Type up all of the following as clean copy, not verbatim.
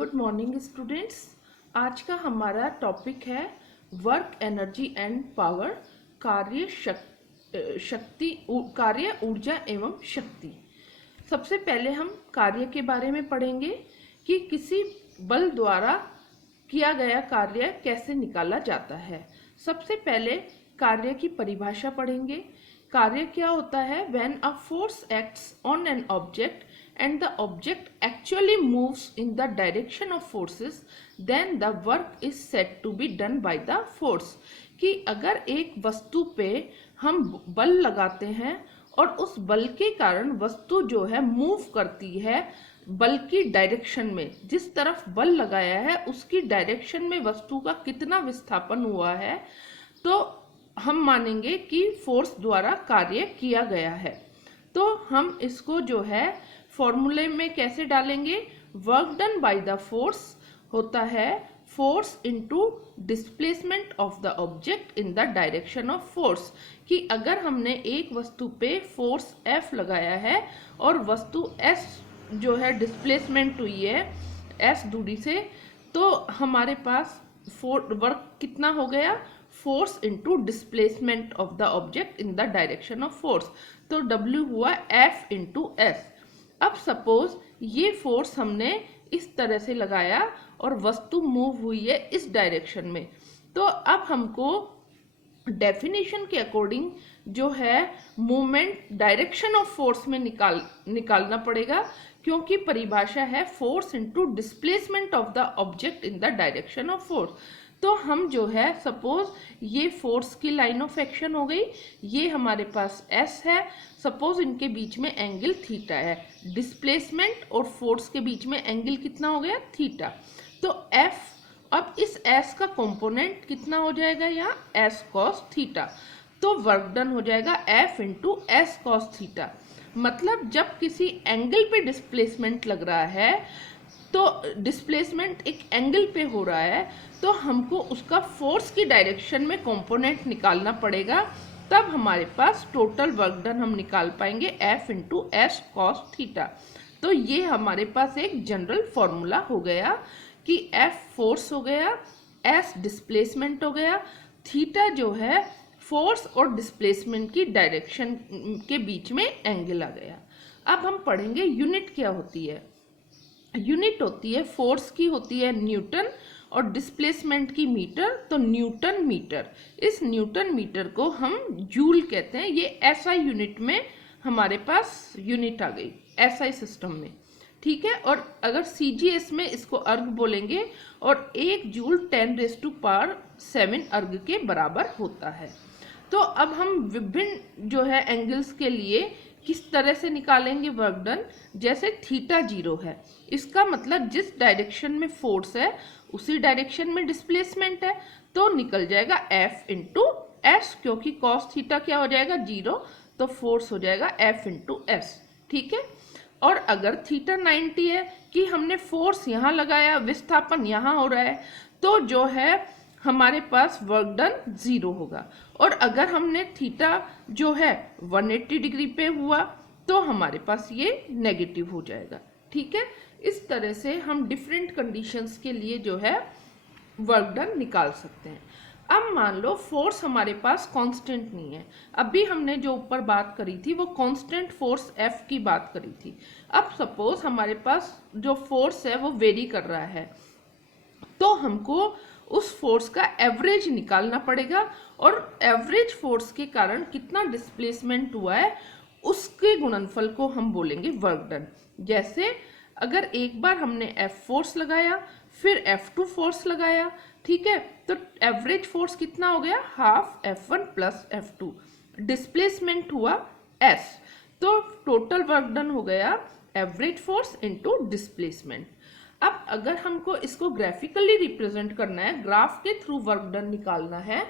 Good morning students. आज का हमारा टॉपिक है वर्क एनर्जी एंड पावर, कार्य ऊर्जा एवं शक्ति। सबसे पहले हम कार्य के बारे में पढ़ेंगे कि किसी बल द्वारा किया गया कार्य कैसे निकाला जाता है। सबसे पहले कार्य की परिभाषा पढ़ेंगे। कार्य क्या होता है? When a force acts on an object and the object actually moves in the direction of forces, then the work is said to be done by the force। कि अगर एक वस्तु पे हम बल लगाते हैं और उस बल के कारण वस्तु जो है मूव करती है बल की डायरेक्शन में, जिस तरफ बल लगाया है उसकी डायरेक्शन में वस्तु का कितना विस्थापन हुआ है, तो हम मानेंगे कि फोर्स द्वारा कार्य किया गया है। तो हम इसको जो है फॉर्मूले में कैसे डालेंगे? Work done by the force होता है force into displacement of the object in the direction of force. कि अगर हमने एक वस्तु पे फोर्स F लगाया है और वस्तु S जो है डिस्प्लेसमेंट हुई है S दूरी से, तो हमारे पास वर्क कितना हो गया? Force into displacement of the object in the direction of force, तो W हुआ F इनटू S। अब सपोज ये फोर्स हमने इस तरह से लगाया और वस्तु मूव हुई है इस डायरेक्शन में, तो अब हमको डेफिनेशन के अकॉर्डिंग जो है मूवमेंट डायरेक्शन ऑफ फोर्स में निकालना पड़ेगा, क्योंकि परिभाषा है force into displacement of the object in the direction of force. तो हम जो है सपोज ये फोर्स की लाइन ऑफ एक्शन हो गई, ये हमारे पास S है, सपोज इनके बीच में एंगल थीटा है, डिस्प्लेसमेंट और फोर्स के बीच में एंगल कितना हो गया? थीटा। तो F, अब इस S का कंपोनेंट कितना हो जाएगा यहाँ? S cos theta. तो वर्क डन हो जाएगा F into S cos theta. मतलब जब किसी एंगल पे डिस्प्लेसमेंट लग रहा है, तो डिस्प्लेसमेंट एक एंगल पे हो रहा है, तो हमको उसका फोर्स की डायरेक्शन में कंपोनेंट निकालना पड़ेगा, तब हमारे पास टोटल वर्क डन हम निकाल पाएंगे F into S cos theta. तो ये हमारे पास एक जनरल फॉर्मूला हो गया कि F फोर्स हो गया, S डिस्प्लेसमेंट हो गया, थीटा जो है फोर्स और डिस्प्लेसमेंट की डायरेक्शन के बीच में एंगल आ गया। अब हम पढ़ेंगे यूनिट क्या होती है। यूनिट होती है, फोर्स की होती है न्यूटन और डिस्प्लेसमेंट की मीटर, तो न्यूटन मीटर। इस न्यूटन मीटर को हम जूल कहते हैं। ये SI यूनिट में हमारे पास यूनिट आ गई, SI सिस्टम में, ठीक है। और अगर CGS में इसको अर्ग बोलेंगे, और 1 जूल 10⁻⁷ अर्ग के बराबर होता है। तो अब हम विभिन्न जो है एंगल्स के लिए किस तरह से निकालेंगे वर्क डन। जैसे थीटा 0 है, इसका मतलब जिस डायरेक्शन में फोर्स है उसी डायरेक्शन में डिस्प्लेसमेंट है, तो निकल जाएगा F इंटू S, क्योंकि cos थीटा क्या हो जाएगा? 0, तो फोर्स हो जाएगा F इंटू S, ठीक है। और अगर थीटा 90 है कि हमने फोर्स यहाँ लगाया, विस्थापन यहाँ हो रहा है, तो जो है हमारे पास वर्क डन 0 होगा। और अगर हमने थीटा जो है 180 डिग्री पे हुआ, तो हमारे पास ये नेगेटिव हो जाएगा, ठीक है। इस तरह से हम डिफरेंट कंडीशंस के लिए जो है वर्क डन निकाल सकते हैं। अब मान लो फोर्स हमारे पास कांस्टेंट नहीं है। अभी हमने जो ऊपर बात करी थी वो कांस्टेंट फोर्स F की बात करी थी। अब सपोज हमारे पास जो फोर्स है वो वेरी कर रहा है, तो हमको उस फोर्स का एवरेज निकालना पड़ेगा, और एवरेज फोर्स के कारण कितना डिस्प्लेसमेंट हुआ है उसके गुणनफल को हम बोलेंगे वर्क डन। जैसे अगर एक बार हमने F फोर्स लगाया, फिर F2 फोर्स लगाया, ठीक है, तो एवरेज फोर्स कितना हो गया? Half F1 plus F2, displacement हुआ S, तो टोटल वर्क डन हो गया एवरेज फोर्स इंटू डिस्प्लेसमेंट। अब अगर हमको इसको ग्राफिकली रिप्रेजेंट करना है, ग्राफ के थ्रू वर्क डन निकालना है,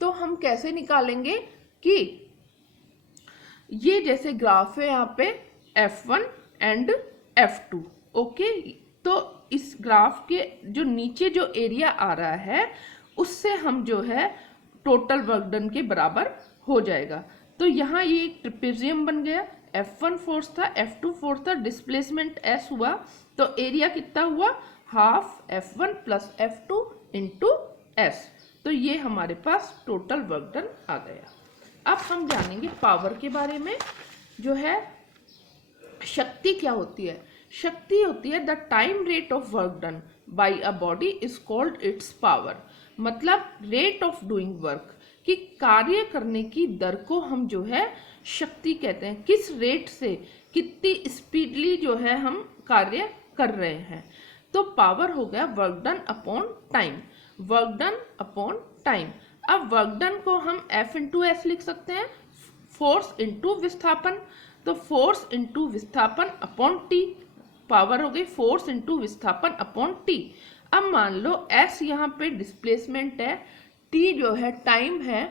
तो हम कैसे निकालेंगे कि ये जैसे ग्राफ है यहाँ पे F1 एंड F2, ओके। तो इस ग्राफ के जो नीचे जो एरिया आ रहा है उससे हम जो है टोटल वर्क डन के बराबर हो जाएगा। तो यहाँ ये एक ट्रेपेजियम बन गया, F1 फोर्स था, F2 फोर्स था, डिस्प्लेसमेंट S हुआ, तो एरिया कितना हुआ? Half F1 plus F2 into S. तो ये हमारे पास टोटल वर्क डन आ गया। अब हम जानेंगे पावर के बारे में। जो है शक्ति क्या होती है? शक्ति होती है the time rate of work done by a body is called it's power. मतलब रेट ऑफ डूइंग वर्क, कि कार्य करने की दर को हम जो है शक्ति कहते हैं। किस रेट से, कितनी स्पीडली जो है हम कार्य कर रहे हैं। तो पावर हो गया work done upon time, work done upon time. अब वर्क डन को हम F इंटू एस लिख सकते हैं, फोर्स इंटू विस्थापन। तो फोर्स इंटू विस्थापन अपॉन टी, पावर हो गई फोर्स इंटू विस्थापन अपॉन टी। अब मान लो S यहाँ पे डिस्प्लेसमेंट है, T जो है टाइम है,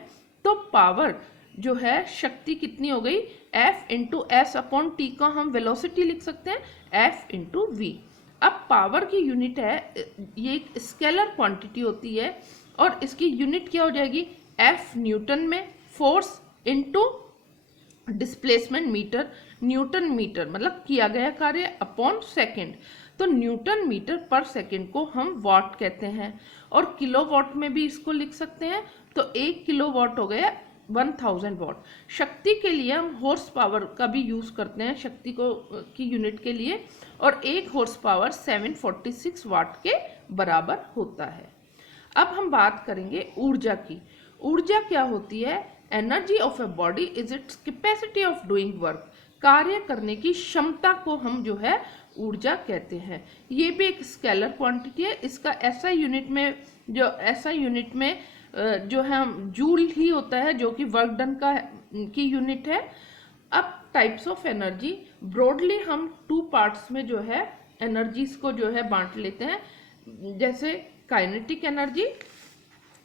तो पावर जो है शक्ति कितनी हो गई? F into S upon T को हम वेलोसिटी लिख सकते हैं F इंटू वी। अब पावर की यूनिट है, ये एक स्केलर क्वांटिटी होती है और इसकी यूनिट क्या हो जाएगी? F न्यूटन में, force into displacement meter, newton meter मतलब किया गया कार्य अपॉन सेकेंड। तो न्यूटन मीटर पर सेकेंड को हम वाट कहते हैं और किलोवाट में भी इसको लिख सकते हैं। तो 1 किलोवाट हो गया 1000 वाट। शक्ति के लिए हम हॉर्स पावर का भी यूज करते हैं शक्ति को की यूनिट के लिए, और 1 हॉर्स पावर 746 वाट के बराबर होता है। अब हम बात करेंगे ऊर्जा की। ऊर्जा क्या होती है? Energy of a body is its capacity of doing work. कार्य करने की क्षमता को हम जो है ऊर्जा कहते हैं। ये भी एक स्केलर क्वांटिटी है। इसका एसआई यूनिट में जो है हम जूल ही होता है, जो कि वर्क डन की यूनिट है। अब टाइप्स ऑफ एनर्जी ब्रॉडली हम 2 पार्ट्स में जो है एनर्जीज को जो है बांट लेते हैं, जैसे काइनेटिक एनर्जी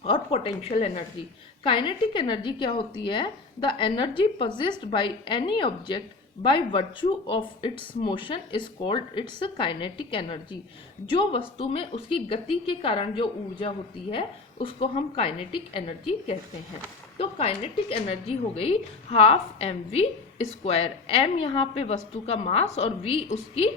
और पोटेंशियल एनर्जी। काइनेटिक एनर्जी क्या होती है? The energy possessed by any object by virtue of it's motion is called it's kinetic energy. जो वस्तु में उसकी गति के कारण जो ऊर्जा होती है उसको हम काइनेटिक एनर्जी कहते हैं। तो काइनेटिक एनर्जी हो गई हाफ mv स्क्वायर। m यहाँ पे वस्तु का मास और v उसकी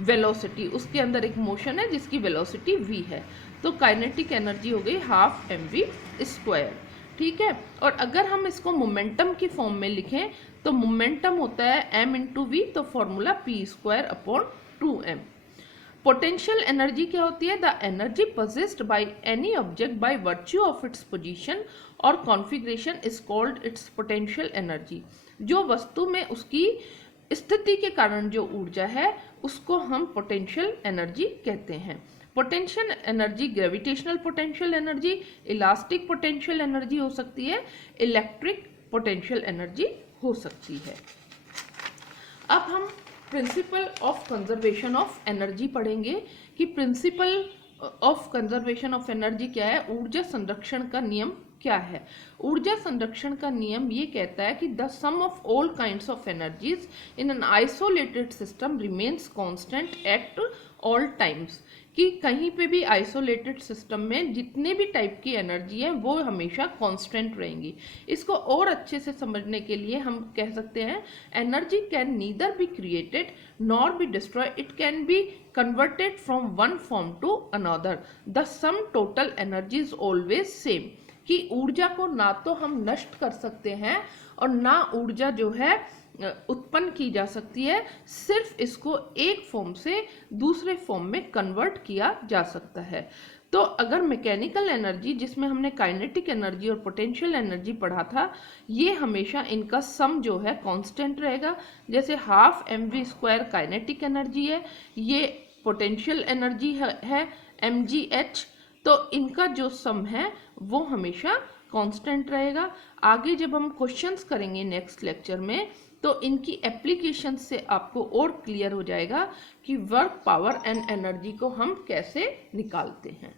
वेलोसिटी, उसके अंदर एक मोशन है जिसकी वेलोसिटी v है। तो काइनेटिक एनर्जी हो गई हाफ mv स्क्वायर। ठीक है। और अगर हम इसको मोमेंटम की फॉर्म में लिखें तो मोमेंटम होता है m इंटू वी, तो formula p square upon 2m। Potential energy क्या होती है? The energy possessed by any object by virtue of its position और configuration is called its potential energy. जो वस्तु में उसकी स्थिति के कारण जो ऊर्जा है उसको हम पोटेंशियल एनर्जी कहते हैं। Potential energy gravitational potential energy, elastic potential energy हो सकती है, इलेक्ट्रिक पोटेंशियल एनर्जी हो सकती है। अब हम principle of conservation of energy पढ़ेंगे कि principle of conservation of energy क्या है, ऊर्जा संरक्षण का नियम क्या है। ऊर्जा संरक्षण का नियम ये कहता है कि the sum of all kinds of energies in an isolated system remains constant at all times, कि कहीं पे भी आइसोलेटेड सिस्टम में जितने भी टाइप की एनर्जी है वो हमेशा कांस्टेंट रहेंगी। इसको और अच्छे से समझने के लिए हम कह सकते हैं energy can neither be created nor be destroy, it can be converted from one form to another, the sum total energy is always same. कि ऊर्जा को ना तो हम नष्ट कर सकते हैं और ना ऊर्जा जो है उत्पन्न की जा सकती है, सिर्फ इसको एक फॉर्म से दूसरे फॉर्म में कन्वर्ट किया जा सकता है। तो अगर मैकेनिकल एनर्जी, जिसमें हमने काइनेटिक एनर्जी और पोटेंशियल एनर्जी पढ़ा था, ये हमेशा इनका सम जो है कांस्टेंट रहेगा। जैसे half mv square kinetic energy है, ये पोटेंशियल एनर्जी है mgh, तो इनका जो सम है वो हमेशा कांस्टेंट रहेगा। आगे जब हम क्वेश्चंस करेंगे नेक्स्ट लेक्चर में तो इनकी एप्लीकेशन से आपको और क्लियर हो जाएगा कि वर्क, पावर एंड एनर्जी को हम कैसे निकालते हैं।